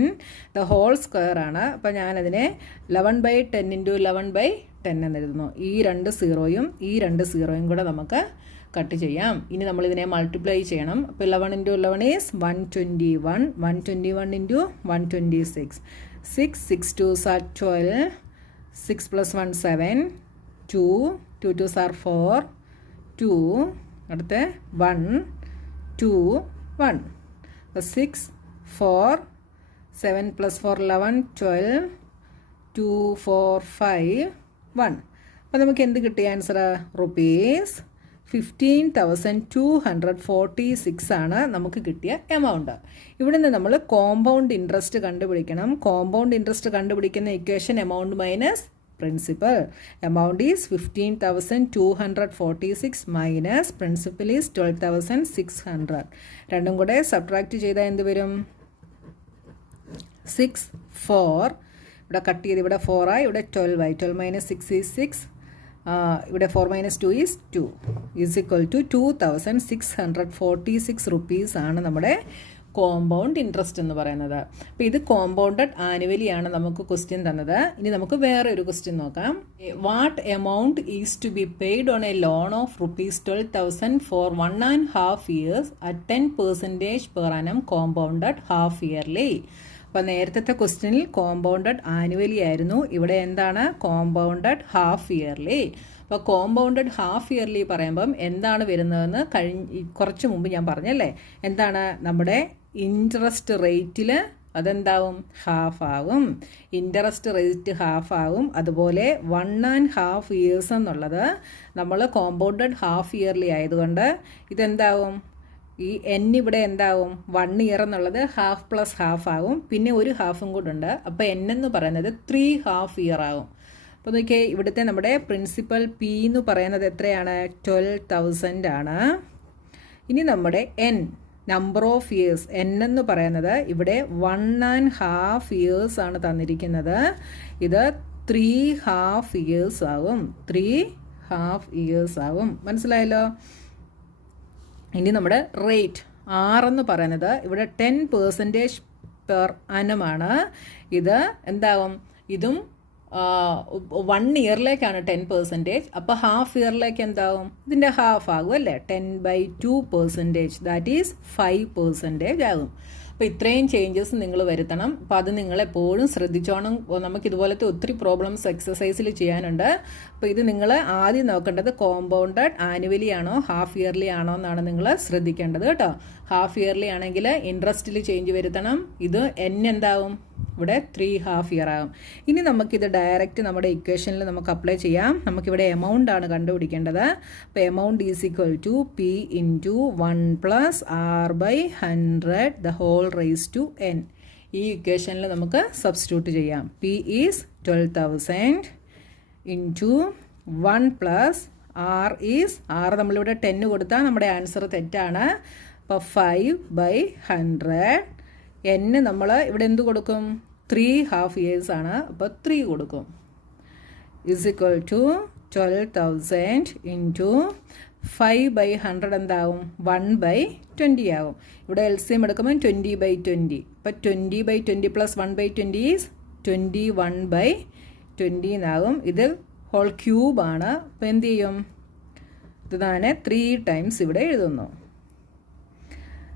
the whole square ആണ്. അപ്പോൾ ഞാനതിനെ 11 ബൈ 10 ഇൻറ്റു 11 ബൈ 10 എന്നെഴുതുന്നു. ഈ രണ്ട് സീറോയും കൂടെ നമുക്ക് കട്ട് ചെയ്യാം. ഇനി നമ്മളിതിനെ മൾട്ടിപ്ലൈ ചെയ്യണം. അപ്പോൾ 11 into 11 is 121. 121 into 126. 6 2s are 12. 6 plus 1 7. 2 2s are 4. 2 അടുത്ത 1 2 1. 6 4 7 plus 4 11 12 2 4 5 1. അപ്പോൾ നമുക്ക് എന്ത് കിട്ടിയ ആൻസർ? റുപ്പീസ് 15,246 ആണ് നമുക്ക് കിട്ടിയ എമൗണ്ട്. ഇവിടെ നിന്ന് നമ്മൾ കോമ്പൗണ്ട് ഇൻട്രസ്റ്റ് കണ്ടുപിടിക്കണം. കോമ്പൗണ്ട് ഇൻട്രസ്റ്റ് കണ്ടുപിടിക്കുന്ന equation amount minus principal. Amount is 15,246 minus principal is 12,600. രണ്ടും കൂടെ സബ്ട്രാക്ട് ചെയ്താൽ എന്ത് വരും? 6 4 ഇവിടെ കട്ട് ചെയ്ത് ഇവിടെ 4 ആയി, ഇവിടെ 12 ആയി. 12 മൈനസ് 6 ഈസ് 6. ഇവിടെ 4 minus 2 is 2 is equal to 2,646 rupees ആണ് നമ്മുടെ കോമ്പൗണ്ട് ഇൻട്രസ്റ്റ് എന്ന് പറയുന്നത്. അപ്പോൾ ഇത് കോമ്പൗണ്ടഡ് ആനുവലി ആണ് നമുക്ക് ക്വസ്റ്റ്യൻ തന്നത്. ഇനി നമുക്ക് വേറെ ഒരു ക്വസ്റ്റ്യൻ നോക്കാം. What amount is to be paid on a loan of ₹12,000 for 1.5 years at 10% per annum compounded half yearly. അപ്പോൾ നേരത്തെ ക്വസ്റ്റ്യനിൽ കോമ്പൗണ്ടഡ് ആനുവലി ആയിരുന്നു. ഇവിടെ എന്താണ്? Compounded half yearly. അപ്പോൾ കോമ്പൗണ്ടഡ് ഹാഫ് ഇയർലി പറയുമ്പം എന്താണ് വരുന്നതെന്ന് കുറച്ച് മുമ്പ് ഞാൻ പറഞ്ഞല്ലേ. എന്താണ്? നമ്മുടെ ഇൻട്രസ്റ്റ് റേറ്റിൽ അതെന്താവും? ഹാഫ് ആകും. ഇൻട്രസ്റ്റ് റേറ്റ് ഹാഫ് ആകും. അതുപോലെ 1.5 years എന്നുള്ളത് നമ്മൾ കോമ്പൗണ്ടഡ് ഹാഫ് ഇയർലി ആയതുകൊണ്ട് ഇതെന്താവും? ഈ എൻ ഇവിടെ എന്താവും? 1 year എന്നുള്ളത് ഹാഫ് പ്ലസ് ഹാഫ് ആകും. പിന്നെ ഒരു ഹാഫും കൂടെ ഉണ്ട്. അപ്പോൾ എൻ എന്ന് പറയുന്നത് 3.5 year ആകും. അപ്പോൾ നോക്കിയേ, ഇവിടുത്തെ നമ്മുടെ പ്രിൻസിപ്പൽ പി എന്ന് പറയുന്നത് എത്രയാണ്? 12,000 ആണ്. ഇനി നമ്മുടെ N number of years, N എന്ന് പറയുന്നത് ഇവിടെ 1.5 years ആണ് തന്നിരിക്കുന്നത്. ഇത് 3.5 years ആകും. 3.5 years ആകും. മനസ്സിലായല്ലോ? ഇനി നമ്മുടെ റേറ്റ് ആർ എന്ന് പറയുന്നത് ഇവിടെ 10% പെർ annum ആണ്. ഇത് എന്താകും? ഇതും 1 yearലേക്കാണ് 10%. അപ്പോൾ ഹാഫ് ഇയറിലേക്ക് എന്താവും? ഇതിൻ്റെ ഹാഫ് ആകും അല്ലേ? 10/2%. ദാറ്റ് ഈസ് 5% ആകും. അപ്പോൾ ഇത്രയും ചേഞ്ചസ് നിങ്ങൾ വരുത്തണം. അപ്പോൾ അത് നിങ്ങളെപ്പോഴും ശ്രദ്ധിച്ചോണം. നമുക്കിതുപോലത്തെ ഒത്തിരി പ്രോബ്ലംസ് എക്സസൈസിൽ ചെയ്യാനുണ്ട്. അപ്പോൾ ഇത് നിങ്ങൾ ആദ്യം നോക്കേണ്ടത് കോമ്പൗണ്ടഡ് ആനുവലി ആണോ ഹാഫ് ഇയർലി ആണോ എന്നാണ് നിങ്ങൾ ശ്രദ്ധിക്കേണ്ടത് കേട്ടോ. ഹാഫ് ഇയർലി ആണെങ്കിൽ ഇൻട്രസ്റ്റിൽ ചേഞ്ച് വരുത്തണം. ഇത് എൻ എന്താവും? ഇവിടെ 3.5 year ആകും. ഇനി നമുക്കിത് ഡയറക്റ്റ് നമ്മുടെ ഇക്വേഷനിൽ നമുക്ക് അപ്ലൈ ചെയ്യാം. നമുക്കിവിടെ എമൗണ്ട് ആണ് കണ്ടുപിടിക്കേണ്ടത്. അപ്പോൾ amount is equal to P into 1 plus R by 100 the whole raise to N. ഈ ഇക്വേഷനിൽ നമുക്ക് സബ്സ്റ്റിറ്റ്യൂട്ട് ചെയ്യാം. P is 12,000 into 1 plus R is, R നമ്മളിവിടെ 10 കൊടുത്താൽ നമ്മുടെ ആൻസർ തെറ്റാണ്. അപ്പോൾ 5/100. എൻ നമ്മൾ ഇവിടെ എന്ത് കൊടുക്കും? 3.5 years ആണ്. അപ്പോൾ 3 കൊടുക്കും. ഇസ് ഈക്വൽ ടു 12,000 ഇൻറ്റു 5/100 എന്താവും? 1/20 ആകും. ഇവിടെ LCM എടുക്കുമ്പോൾ 20/20. അപ്പോൾ 20/20 പ്ലസ് 1/20 ഈസ് 21/20 എന്നാകും. ഇത് ഹോൾ ക്യൂബാണ്. അപ്പോൾ എന്ത് ചെയ്യും? ഇത് തന്നെ 3 times ഇവിടെ എഴുതുന്നു.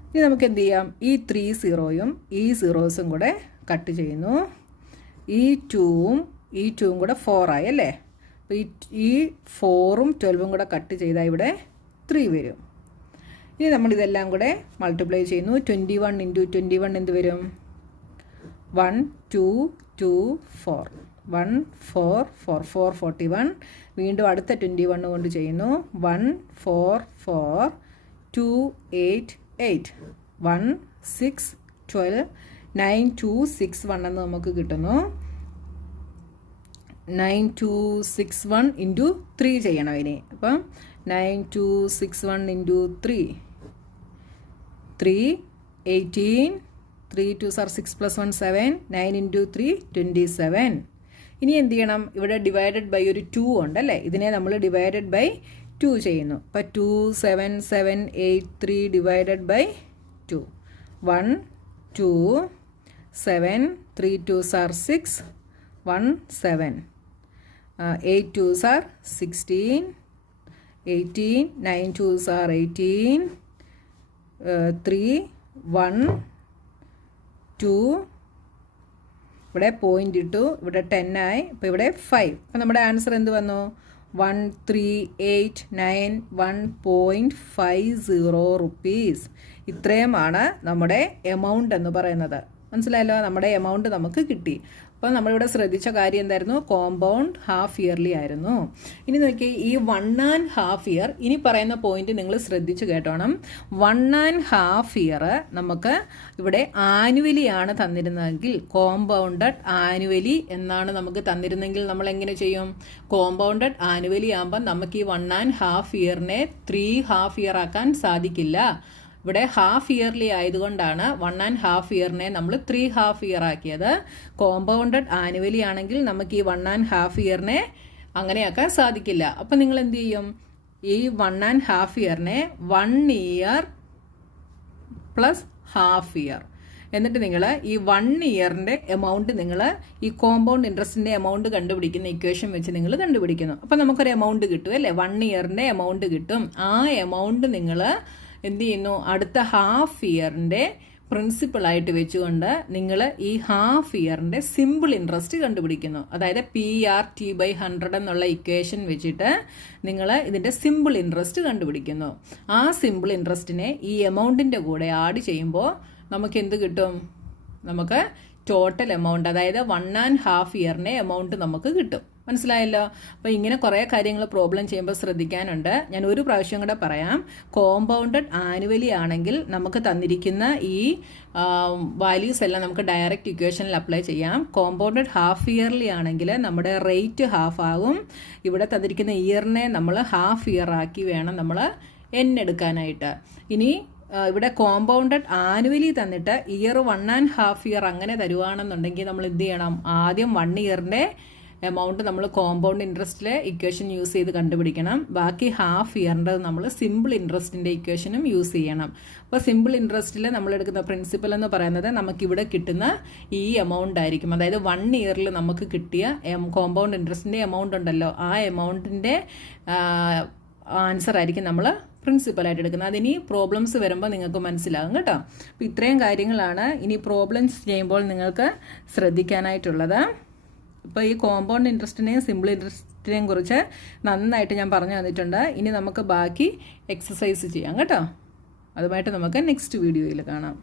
ഇനി നമുക്ക് എന്ത് ചെയ്യാം? ഈ 3 zeroയും ഈ സീറോസും കൂടെ കട്ട് ചെയ്യുന്നു. ഈ 2ഉം ഈ 2ഉം കൂടെ 4 ആയി അല്ലേ? അപ്പോൾ ഈ 4ഉം 12ഉം കൂടെ കട്ട് ചെയ്താൽ ഇവിടെ 3 വരും. ഇനി നമ്മളിതെല്ലാം കൂടെ മൾട്ടിപ്ലൈ ചെയ്യുന്നു. 21 ഇൻറ്റു 21 എന്ത് വരും? 1 2 2 4 1 4 4 4 41. വീണ്ടും അടുത്ത 21 കൊണ്ട് ചെയ്യുന്നു. 1 4 4 2 8 8 1 6 12 9261 എന്ന് നമുക്ക് കിട്ടുന്നു. 9261 ഇൻറ്റു 3 ചെയ്യണം ഇനി. അപ്പം 9261 into 3 18 3 2s are 6 plus 1 7 9 into 3 27. ഇനി എന്ത് ചെയ്യണം? ഇവിടെ ഡിവൈഡഡ് ബൈ ഒരു 2 ഉണ്ടല്ലേ, ഇതിനെ നമ്മൾ ഡിവൈഡഡ് ബൈ 2 ചെയ്യുന്നു. അപ്പം 27783 divided by 2 1 2 7 3 2s are 6 1 7 8 2s are 16 18 9 2s are 18 3 1 2 ഇവിടെ പോയിൻ്റ് ഇട്ടു, ഇവിടെ 10 ആയി, അപ്പോൾ ഇവിടെ 5. അപ്പോൾ നമ്മുടെ ആൻസർ എന്ത് വന്നു? 1389.50 റുപ്പീസ്. ഇത്രയുമാണ് നമ്മുടെ എമൗണ്ട് എന്ന് പറയുന്നത്. മനസ്സിലായല്ലോ? നമ്മുടെ എമൗണ്ട് നമുക്ക് കിട്ടി. അപ്പോൾ നമ്മളിവിടെ ശ്രദ്ധിച്ച കാര്യം എന്തായിരുന്നു? കോമ്പൗണ്ട് ഹാഫ് ഇയർലി ആയിരുന്നു. ഇനി നോക്കി ഈ 1.5 ഇയർ, ഇനി പറയുന്ന പോയിന്റ് നിങ്ങൾ ശ്രദ്ധിച്ചു കേട്ടോണം. 1.5 ഇയർ നമുക്ക് ഇവിടെ ആനുവലി ആണ് തന്നിരുന്നതെങ്കിൽ, കോമ്പൗണ്ടഡ് ആനുവലി എന്നാണ് നമുക്ക് തന്നിരുന്നെങ്കിൽ നമ്മൾ എങ്ങനെ ചെയ്യും? കോമ്പൗണ്ടഡ് ആനുവലി ആകുമ്പോൾ നമുക്ക് ഈ 1.5 ഇയറിനെ 3 ഹാഫ് ഇയർ ആക്കാൻ സാധിക്കില്ല. ഇവിടെ ഹാഫ് ഇയർലി ആയതുകൊണ്ടാണ് 1.5 ഇയറിനെ നമ്മൾ 3 ഹാഫ് ഇയർ ആക്കിയത്. കോമ്പൗണ്ടഡ് ആനുവലി ആണെങ്കിൽ നമുക്ക് ഈ 1.5 ഇയറിനെ അങ്ങനെയാക്കാൻ സാധിക്കില്ല. അപ്പം നിങ്ങൾ എന്ത് ചെയ്യും? ഈ 1.5 ഇയറിനെ 1 ഇയർ പ്ലസ് ഹാഫ് ഇയർ, എന്നിട്ട് നിങ്ങൾ ഈ 1 ഇയറിൻ്റെ എമൗണ്ട് നിങ്ങൾ ഈ കോമ്പൗണ്ട് ഇൻട്രസ്റ്റിൻ്റെ എമൗണ്ട് കണ്ടുപിടിക്കുന്ന ഇക്വേഷൻ വെച്ച് നിങ്ങൾ കണ്ടുപിടിക്കുന്നു. അപ്പം നമുക്കൊരു എമൗണ്ട് കിട്ടും അല്ലേ? 1 ഇയറിൻ്റെ എമൗണ്ട് കിട്ടും. ആ എമൗണ്ട് നിങ്ങൾ എന്ത് ചെയ്യുന്നു? അടുത്ത ഹാഫ് ഇയറിൻ്റെ പ്രിൻസിപ്പിളായിട്ട് വെച്ചുകൊണ്ട് നിങ്ങൾ ഈ ഹാഫ് ഇയറിൻ്റെ സിമ്പിൾ ഇൻട്രസ്റ്റ് കണ്ടുപിടിക്കുന്നു. അതായത് PRT/100 എന്നുള്ള ഇക്വേഷൻ വെച്ചിട്ട് നിങ്ങൾ ഇതിൻ്റെ സിമ്പിൾ ഇൻട്രസ്റ്റ് കണ്ടുപിടിക്കുന്നു. ആ സിമ്പിൾ ഇൻട്രസ്റ്റിനെ ഈ എമൗണ്ടിൻ്റെ കൂടെ ആഡ് ചെയ്യുമ്പോൾ നമുക്ക് എന്ത് കിട്ടും? നമുക്ക് ടോട്ടൽ എമൗണ്ട്, അതായത് 1.5 ഇയറിൻ്റെ എമൗണ്ട് നമുക്ക് കിട്ടും. മനസ്സിലായല്ലോ? അപ്പോൾ ഇങ്ങനെ കുറേ കാര്യങ്ങൾ പ്രോബ്ലം ചെയ്യുമ്പോൾ ശ്രദ്ധിക്കാനുണ്ട്. ഞാൻ ഒരു പ്രാവശ്യം കൂടെ പറയാം. കോമ്പൗണ്ടഡ് ആനുവലി ആണെങ്കിൽ നമുക്ക് തന്നിരിക്കുന്ന ഈ വാല്യൂസ് എല്ലാം നമുക്ക് ഡയറക്റ്റ് ഇക്വേഷനിൽ അപ്ലൈ ചെയ്യാം. കോമ്പൗണ്ടഡ് ഹാഫ് ഇയർലി ആണെങ്കിൽ നമ്മുടെ റേറ്റ് ഹാഫ് ആകും. ഇവിടെ തന്നിരിക്കുന്ന ഇയറിനെ നമ്മൾ ഹാഫ് ഇയർ ആക്കി വേണം നമ്മൾ എടുക്കാനായിട്ട്. ഇനി ഇവിടെ കോമ്പൗണ്ടഡ് ആനുവലി തന്നിട്ട് ഇയർ 1.5 ഇയർ അങ്ങനെ തരുവാണെന്നുണ്ടെങ്കിൽ നമ്മൾ എന്ത് ചെയ്യണം? ആദ്യം 1 ഇയറിൻ്റെ എമൗണ്ട് നമ്മൾ കോമ്പൗണ്ട് ഇൻട്രസ്റ്റിലെ ഇക്വേഷൻ യൂസ് ചെയ്ത് കണ്ടുപിടിക്കണം. ബാക്കി ഹാഫ് ഇയറിൻ്റെ നമ്മൾ സിമ്പിൾ ഇൻട്രസ്റ്റിൻ്റെ ഇക്വേഷനും യൂസ് ചെയ്യണം. അപ്പോൾ സിമ്പിൾ ഇൻട്രസ്റ്റിൽ നമ്മൾ എടുക്കുന്ന പ്രിൻസിപ്പൽ എന്ന് പറയുന്നത് നമുക്കിവിടെ കിട്ടുന്ന ഈ എമൗണ്ട് ആയിരിക്കും. അതായത് 1 ഇയറിൽ നമുക്ക് കിട്ടിയ കോമ്പൗണ്ട് ഇൻട്രസ്റ്റിൻ്റെ എമൗണ്ട് ഉണ്ടല്ലോ, ആ എമൗണ്ടിൻ്റെ ആൻസർ ആയിരിക്കും നമ്മൾ പ്രിൻസിപ്പലായിട്ട് എടുക്കുന്നത്. അതിനി പ്രോബ്ലംസ് വരുമ്പോൾ നിങ്ങൾക്ക് മനസ്സിലാകും കേട്ടോ. അപ്പോൾ ഇത്രയും കാര്യങ്ങളാണ് ഇനി പ്രോബ്ലംസ് ചെയ്യുമ്പോൾ നിങ്ങൾക്ക് ശ്രദ്ധിക്കാനായിട്ടുള്ളത്. ഇപ്പോൾ ഈ കോമ്പൗണ്ട് ഇൻട്രസ്റ്റിനെയും സിമ്പിൾ ഇൻട്രസ്റ്റിനെയും കുറിച്ച് നന്നായിട്ട് ഞാൻ പറഞ്ഞു തന്നിട്ടുണ്ട്. ഇനി നമുക്ക് ബാക്കി എക്സസൈസ് ചെയ്യാം കേട്ടോ. അതുമായിട്ട് നമുക്ക് നെക്സ്റ്റ് വീഡിയോയിൽ കാണാം.